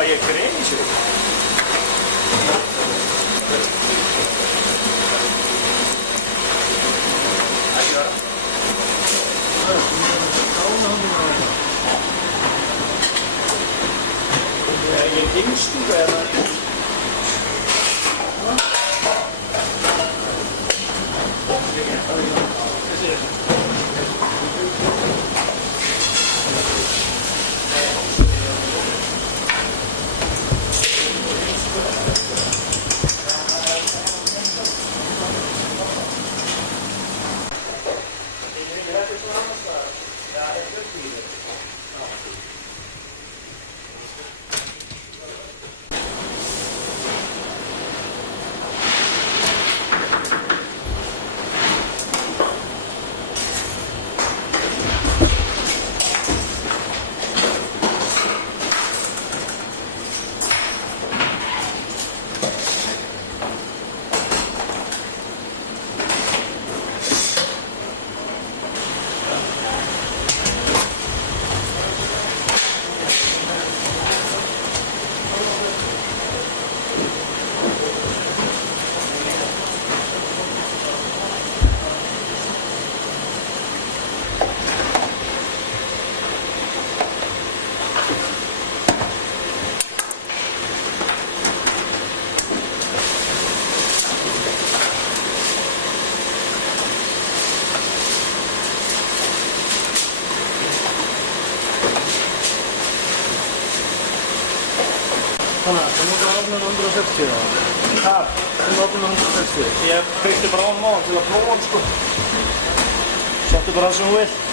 Fæ ég grem í sig? Ekki vera. Ég yngstu eða? Þannig að þú mútti að opna 160 eða? Hvað? Þú mútti að opna 160? Ég kveikti bara á hann til að prófa hann sko. Settu bara það sem þú vilt.